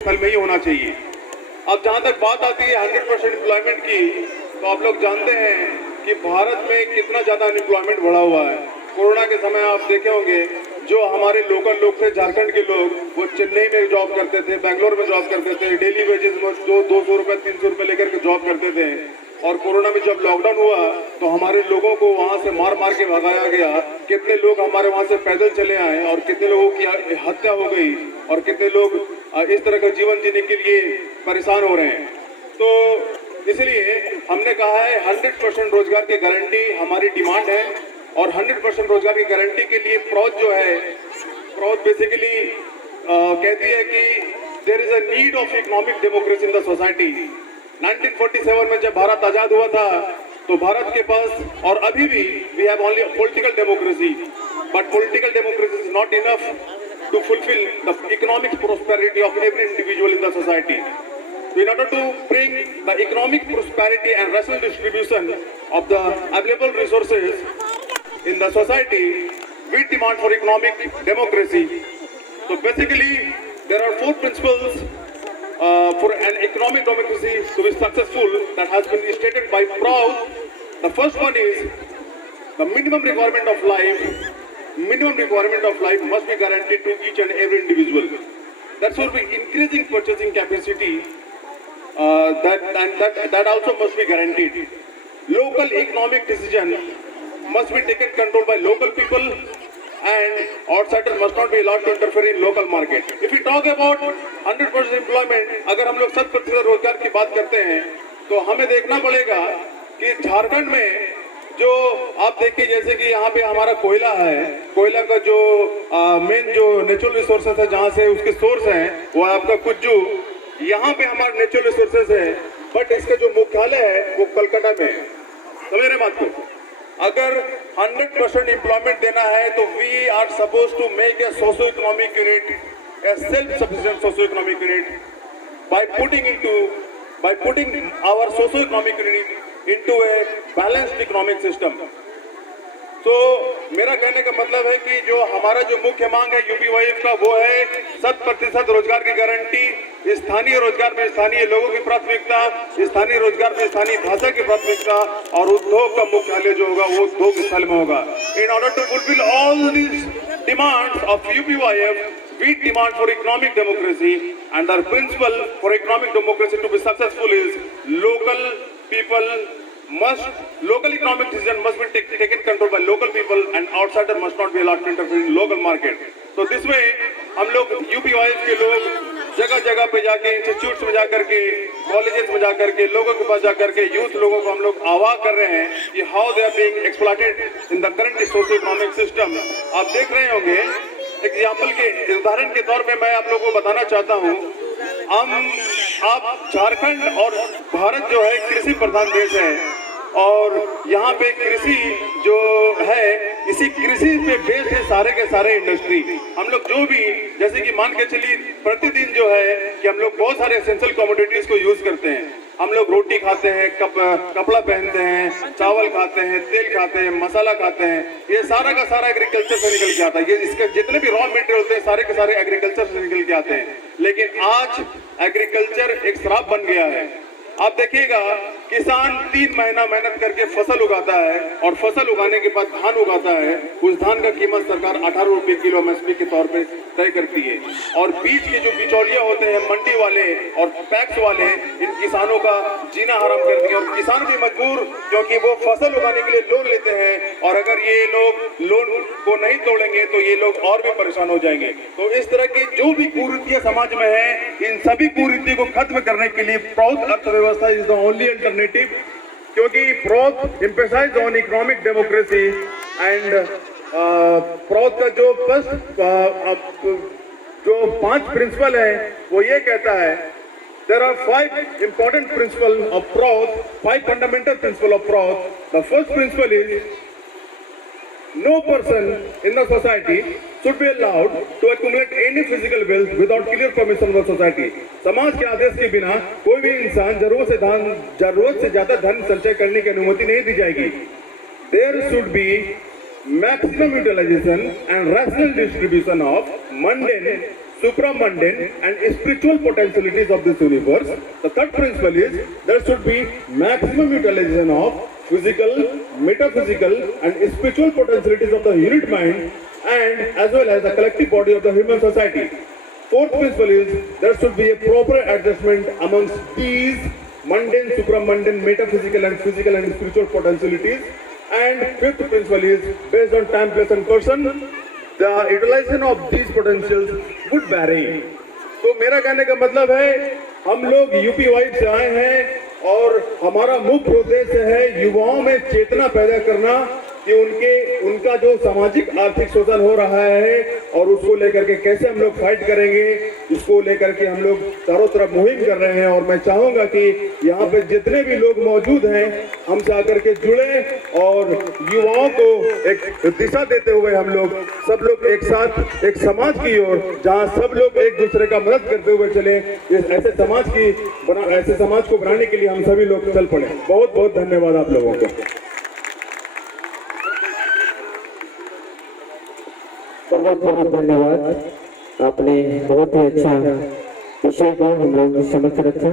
साल में ही होना चाहिए। अब जहाँ तक बात आती है 100% एम्प्लॉयमेंट की, तो आप लोग जानते हैं कि भारत में कितना ज़्यादा अनएम्प्लॉयमेंट बढ़ा हुआ है। कोरोना के समय आप देखे होंगे, जो हमारे लोकल लोग थे, झारखंड के लोग, वो चेन्नई में जॉब करते थे, बेंगलोर में जॉब करते थे, डेली वेजेस में 200 रुपये 300 रुपये लेकर के जॉब करते थे। और कोरोना में जब लॉकडाउन हुआ तो हमारे लोगों को वहाँ से मार मार के भगाया गया। कितने लोग हमारे वहाँ से पैदल चले आए और कितने लोगों की हत्या हो गई और कितने लोग इस तरह का जीवन जीने के लिए परेशान हो रहे हैं। तो इसलिए हमने कहा है 100% रोजगार की गारंटी हमारी डिमांड है। और 100% रोजगार की गारंटी के लिए प्रौध जो है, प्रौध बेसिकली कहती है कि there is a need of economic democracy in the society. 1947 में जब भारत आजाद हुआ था तो भारत के पास, और अभी भी we have only political democracy, but political democracy is not enough to fulfill the economic prosperity of every individual in the society. So in order to bring the economic prosperity and rational distribution of the available resources in the society, we demand for economic democracy. So basically, there are 4 principles for an economic democracy to be successful that has been stated by Proud. The first one is the minimum requirement of life. Minimum requirement of life must be guaranteed to each and every individual. That should be increasing purchasing capacity. That also must be guaranteed. Local economic decision must be taken control by local people, and outsiders must not be allowed to interfere in local market. If we talk about 100% employment, अगर हम लोग 100% रोजगार की बात करते हैं तो हमें देखना पड़ेगा कि झारखंड में जो आप देखिए, जैसे कि यहाँ पे हमारा कोयला है, कोयला का जो मेन जो नेचुरल रिसोर्सेज है, जहाँ से उसके सोर्स हैं, वो आपका कुज्जू, यहाँ पे हमारा नेचुरल रिसोर्सेज है, बट इसका जो मुख्यालय है वो कलकत्ता में है। समझ रहे बात को? अगर 100% एम्प्लॉयमेंट देना है तो we are suppose to make a socio economic unit, a self sufficient socio economic unit, by putting our socio-economic unit into a balanced economic system. तो मेरा कहने का मतलब है कि जो हमारा जो मुख्य मांग है यूपीवाईएफ का, वो है 100% रोजगार की गारंटी, स्थानीय रोजगार में स्थानीय लोगों की प्राथमिकता, स्थानीय रोजगार में स्थानीय भाषा की प्राथमिकता, और उद्योग का मुख्यालय जो होगा वो उद्योग स्थल में होगा। In order to fulfil all these demands of UPYF, we demand for economic democracy, and our principle for economic democracy to be successful is local economic decision must be taken control by local people, and outsider must not be allowed to interfere in local market. So this way हम लोग यूपीवाईएफ के लोग जगह जगह पे जाके, institutes में जाकर के, कॉलेजेस में जाकर के, लोगों के पास जाकर के, यूथ लोगों को हम लोग आवाज कर रहे हैं कि how they are being exploited in the current socio economic system. आप देख रहे होंगे, एग्जाम्पल के उदाहरण के तौर पे मैं आप लोगों को बताना चाहता हूँ, आप झारखंड और भारत जो है कृषि प्रधान देश है, और यहाँ पे कृषि जो है, इसी कृषि पे बेस्ड है सारे के सारे इंडस्ट्री। हम लोग जो भी, जैसे कि मान के चलिए, प्रतिदिन जो है कि हम लोग बहुत सारे एसेंशियल कमोडिटीज को यूज करते हैं। हम लोग रोटी खाते हैं, कपड़ा पहनते हैं, चावल खाते हैं, तेल खाते हैं, मसाला खाते हैं, ये सारा का सारा एग्रीकल्चर से निकल के आता है। ये इसके जितने भी रॉ मटेरियल होते हैं सारे के सारे एग्रीकल्चर से निकल के आते हैं। लेकिन आज एग्रीकल्चर एक श्राप बन गया है। आप देखिएगा, किसान 3 महीना मेहनत करके फसल उगाता है, और फसल उगाने के बाद धान उगाता है। उस धान का कीमत सरकार 18 रुपये किलो एमएसपी के तौर पे तय करती है, और बीच के जो बिचौलिया होते हैं, मंडी वाले और पैक्स वाले, इन किसानों का जीना हराम कर दिया। और किसान भी मजबूर, क्योंकि वो फसल उगाने के लिए लोन लेते हैं, और अगर ये लोग लोन को नहीं तोड़ेंगे तो ये लोग और भी परेशान हो जाएंगे। तो इस तरह की जो भी कुरीतियां समाज में है, इन सभी कुरीति को खत्म करने के लिए प्रौध अर्थव्यवस्था इज द ओनली अल्टरनेटिव, क्योंकि प्रौध emphasize on economic democracy, and प्रौध का जो फर्स्ट जो 5 प्रिंसिपल है वो ये कहता है, there are 5 important principles of Proud, 5 fundamental principles of Proud. The first principle is no person in the society should be allowed to accumulate any physical wealth without clear permission of the society. समाज के आदेश के बिना कोई भी इंसान जरूरत से ज्यादा धन संचय करने की अनुमति नहीं दी जाएगी। There should be maximum utilization and rational distribution of mundane supramundane and spiritual potentialities of this universe. The third principle is there should be maximum utilization of physical, metaphysical and spiritual potentialities of the unit mind and as well as the collective body of the human society. Fourth principle is there should be a proper adjustment amongst these mundane, supramundane, metaphysical and physical and spiritual potentialities. And fifth principle is based on time, place and person, the utilization of these potentials would vary. तो मेरा कहने का मतलब है हम लोग UP vibe से आए हैं और हमारा मुख्य उद्देश्य है युवाओं में चेतना पैदा करना कि उनका जो सामाजिक आर्थिक शोषण हो रहा है और उसको लेकर के कैसे हम लोग फाइट करेंगे, इसको लेकर के हम लोग चारों तरफ मुहिम कर रहे हैं। और मैं चाहूँगा कि यहाँ पे जितने भी लोग मौजूद हैं हमसे आकर के जुड़े और युवाओं को एक दिशा देते हुए हम लोग सब लोग एक साथ एक समाज की ओर जहाँ सब लोग एक दूसरे का मदद करते हुए चले, ऐसे समाज को बनाने के लिए हम सभी लोग चल पड़े। बहुत बहुत धन्यवाद आप लोगों को। बहुत बहुत धन्यवाद, आपने बहुत ही अच्छा विषय को हम लोग समझ रखा।